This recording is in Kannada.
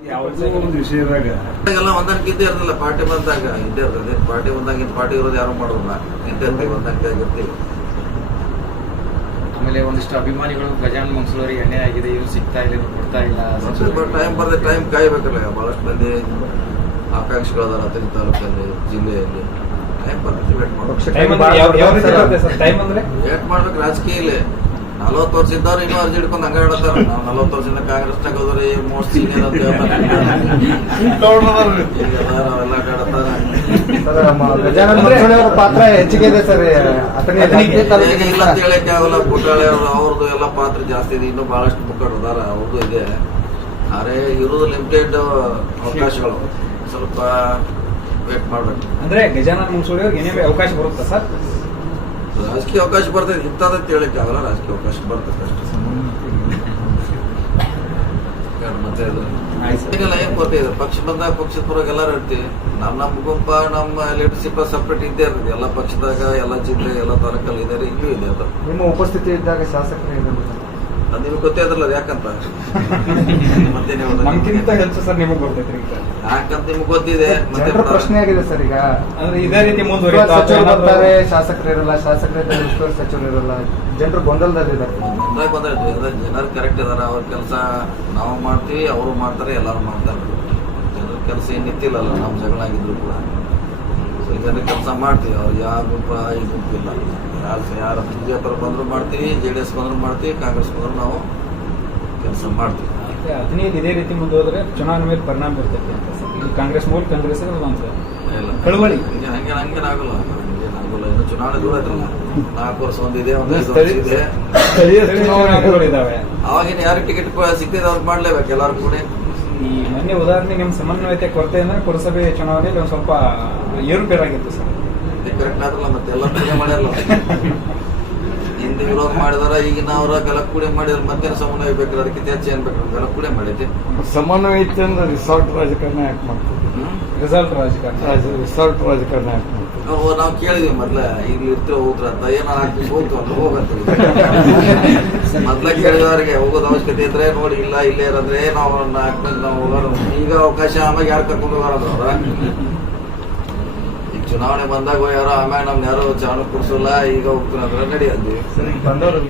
ಒಂದು ವಿಷಯದಾಗ ಎಲ್ಲ ಹೊಂದಾಣಿಕೆ ಇದ್ದೇ ಇರೋದಿಲ್ಲ. ಪಾರ್ಟಿ ಬಂದಾಗ ಇದ್ದೇ ಇರ್ತದೆ. ಪಾರ್ಟಿ ಬಂದಾಗ ಪಾರ್ಟಿ ಇರೋದು ಯಾರು ಮಾಡೋದಿಲ್ಲ. ಇದ್ದೇ ಇರ್ತೀವಿ, ಹೊಂದಾಣಿಕೆ ಆಗಿರ್ತೀವಿ. ಆಮೇಲೆ ಒಂದಿಷ್ಟು ಅಭಿಮಾನಿಗಳು ಗಜಾನನ ಮಂಗಸೂರಿಗೆ ಎಣ್ಣೆ ಆಗಿದೆ, ಇವ್ರು ಸಿಗ್ತಾ ಇಲ್ಲ, ಇವ್ರು ಕೊಡ್ತಾ ಇಲ್ಲ. ಟೈಮ್ ಬರದೆ ಟೈಮ್ ಕಾಯ್ಬೇಕಲ್ಲ. ಬಹಳಷ್ಟು ಮಂದಿ ಆಕಾಂಕ್ಷಿಗಳದಾರ ಅತನಿ ತಾಲೂಕಲ್ಲಿ, ಜಿಲ್ಲೆಯಲ್ಲಿ. ಟೈಮ್ ಬರ್ತೈತಿ, ವೇಟ್ ಮಾಡ್ಬೇಕು. ರಾಜಕೀಯ ಇಲ್ಲ 40 ವರ್ಷ ಇದ್ದವ್ರು ಇನ್ನೂ ಅರ್ಜಿ ಹಿಡ್ಕೊಂಡು ಹಂಗ ಹೇಳ್ತಾರ. ನಾವು 40 ವರ್ಷದಿಂದ ಕಾಂಗ್ರೆಸ್ನಾಗ ಹೋದ್ರೆ ಮೋಸ್ಟ್ ಸೀನಿಯರ್ ಅಂತ ಹೇಳ್ತಾರೆ. ಅವೆಲ್ಲ ಪಾತ್ರ ಹೆಚ್ಚಿಗೆ ಇದೆ ಸರ್. ಇಲ್ಲ ಅಂತ ಹೇಳಕ್ಕೆ ಆಗಲ್ಲ. ಬುಟ್ಟಾಳೆ ಅವ್ರದ್ದು ಎಲ್ಲ ಪಾತ್ರ ಜಾಸ್ತಿ ಇದೆ. ಇನ್ನೂ ಬಹಳಷ್ಟು ಮುಖಂಡರು ಅದಾರ, ಅವ್ರದ್ದು ಇದೆ. ಆದ್ರೆ ಇರೋದು ಲಿಮಿಟೆಡ್ ಅವಕಾಶಗಳು. ಸ್ವಲ್ಪ ವೇಟ್ ಮಾಡ್ಬೇಕು. ಅಂದ್ರೆ ಗಜಾನನ ಮಂಗಸೂರಿ ಅವ್ರಿಗೆ ಏನೇ ಅವಕಾಶ ಬರುತ್ತಾ ಸರ್? ರಾಜಕೀಯ ಅವಕಾಶ ಬರ್ತದೆ, ಇಂಥದಂತ ಹೇಳಕ್ಕೆ ಆಗಲ್ಲ. ರಾಜಕೀಯ ಅವಕಾಶ ಬರ್ತದೆ ಅಷ್ಟೇ. ಮತ್ತೆ ಈಗೆಲ್ಲ ಏನ್ ಗೊತ್ತಿದೆ, ಪಕ್ಷ ಬಂದಾಗ ಪಕ್ಷದ ಪರವಾಗಿ ಎಲ್ಲರೂ ಇರ್ತೀವಿ. ನಮ್ಮ ಗುಂಪ, ನಮ್ಮ ಲೀಡರ್ಶಿಪ್ ಸಪ್ರೇಟ್ ಇದ್ದೇ ಇರ್ತದೆ. ಎಲ್ಲ ಪಕ್ಷದಾಗ, ಎಲ್ಲ ಜಿಲ್ಲೆ, ಎಲ್ಲ ತಾಲೂಕಲ್ಲಿ ಇದ್ದಾರೆ, ಇಲ್ಲೂ ಇದೆ. ಅದು ನಿಮ್ಮ ಉಪಸ್ಥಿತಿ ಇದ್ದಾಗ ಶಾಸಕರು ಅದು ನಿಮ್ಗೆ ಗೊತ್ತೇ ಇದ್ರಲ್ಲ ಅದು ಯಾಕಂತ. ಮತ್ತೇನೆ ನಮ್ಗಿಂತ ಹೆಚ್ಚು ಸರ್ ನಿಮಗೆ ಗೊತ್ತೈತ್ರಿ. ಯಾಕಂತ ನಿಮ್ಗೆ ಗೊತ್ತಿದೆ. ಮತ್ತೆ ಪ್ರಶ್ನೆ ಆಗಿದೆ ಸರ್. ಈಗ ಅಂದ್ರೆ ಇದೇ ರೀತಿ ಮುಂದುವರಿತಾರೆ, ಶಾಸಕರು ಇರಲ್ಲ, ಶಾಸಕರು ಉಸ್ತುವಾರಿ ಸಚಿವರು ಇರಲ್ಲ, ಜನರು ಗೊಂದಲದಲ್ಲಿದ್ದಾರೆ. ಜನರು ಕರೆಕ್ಟ್ ಇದಾರ. ಅವ್ರ ಕೆಲಸ ನಾವು ಮಾಡ್ತೀವಿ, ಅವರು ಮಾಡ್ತಾರೆ, ಎಲ್ಲರೂ ಮಾಡ್ತಾರೆ. ಜನರ ಕೆಲಸ ಏನ್ ನಿಂತಿಲ್ಲಲ್ಲ, ನಮ್ಮ ಜಗಳ ಆಗಿದ್ರು ಕೂಡ. ಸೊ ಜನರ ಕೆಲಸ ಮಾಡ್ತೀವಿ. ಅವ್ರು ಯಾವ ಗುಂಪ ಈ ಗುಂಪು ಇಲ್ಲ. ಯಾರು ಬಿಜೆಪಿ ಬಂದ್ರು ಮಾಡ್ತೀವಿ, JDS ಬಂದ್ರು ಮಾಡ್ತೀವಿ, ಕಾಂಗ್ರೆಸ್ ಬಂದ್ರು ನಾವು ಕೆಲಸ ಮಾಡ್ತೀವಿ. ಇದೇ ರೀತಿ ಮುಂದುವರೆದ್ರೆ ಚುನಾವಣೆ ಮೇಲೆ ಪರಿಣಾಮ ಬೀರ್ತೈತಿ ಅಂತ ಸರ್. ಇಲ್ಲಿ ಕಾಂಗ್ರೆಸ್ ಮೂಲ ಕಾಂಗ್ರೆಸ್ ಕಳವಳಿ ಹಂಗೇನಾಗಲ್ಲ. ಇನ್ನು ಚುನಾವಣೆ ದೂರ ಐತಲ್ಲ. 4 ವರ್ಷ ಒಂದಿದೆ, ಒಂದು 5 ವರ್ಷ ಇದೆ. ಇದಾವೆ. ಅವಾಗಿನ ಯಾರು ಟಿಕೆಟ್ ಸಿಗ್ತಿದೆ ಅವ್ರು ಮಾಡ್ಲೇಬೇಕು ಎಲ್ಲಾರು ಕೂಡ. ಈ ಮೊನ್ನೆ ಉದಾಹರಣೆ ನಿಮ್ಮ ಸಮನ್ವಯತೆ ಕೊರತೆ ಅಂದ್ರೆ ಪುರಸಭೆ ಚುನಾವಣೆಯಲ್ಲಿ ಒಂದು ಸ್ವಲ್ಪ ಏರುಪೇರಾಗಿತ್ತು ಸರ್. ಕರೆಕ್ಟ್ ಆದ್ರಲ್ಲ, ಮತ್ತೆ ಎಲ್ಲ ಪೂಜೆ ಮಾಡ್ಯಾರಲ್ಲ. ಹಿಂದೆ ವಿರೋಧ ಮಾಡಿದಾರ, ಈಗಿನ ಅವರ ಗಲಕ್ಕೂಡೆ ಮಾಡಿದ್ರೆ ಮತ್ತೇನು ಸಮನ್ವಯ ಬೇಕು? ಅದಕ್ಕಿಂತ ಹೆಚ್ಚು ಏನ್ ಬೇಕು? ಗಲಕ್ಕೂಡೆ ಮಾಡೈತಿ. ಸಮನ್ವಯ ಇತ್ತು ಅಂದ್ರೆ ರಿಸಾರ್ಟ್ ರಾಜಕಾರಣ ಯಾಕೆ ಮಾಡ್ತೀವಿ? ರಿಸಲ್ಟ್ ರಾಜಕಾರಣ ಯಾಕೆ ಮಾಡ್ತೀವಿ? ನಾವು ಕೇಳಿದ್ವಿ ಮೊದ್ಲ, ಇಲ್ಲಿ ಇರ್ತೀರ ಹೋಗ್ರ ಅಂತ. ಏನೋ ಆಗ್ತೀವಿ ಹೋಗ್ತು ಅಂತ ಹೋಗಂತ ಮೊದ್ಲ ಕೇಳಿದವ್ರಿಗೆ ಹೋಗೋದು ಅವಶ್ಯಕತೆ ಇದ್ರೆ ನೋಡಿ, ಇಲ್ಲ ಇಲ್ಲೇ ಇರೋದ್ರೆ ನಾವು ನಾವು ಹೋಗೋರು. ಈಗ ಅವಕಾಶ ಆಮ್ಯಾಗ ಯಾರು ಕರ್ಕೊಂಡು ಹೋಗೋರು ಅವ್ರ? ಈಗ ಚುನಾವಣೆ ಬಂದಾಗ ಯಾರೋ ಆಮ್ಯಾಗ ನಮ್ನ ಯಾರು ಚಾಣು ಕುಡ್ಸಲ್ಲ, ಈಗ ಹೋಗ್ತೀನಿ ಅಂದ್ರೆ ನಡಿ ಅಂದ್ವಿ.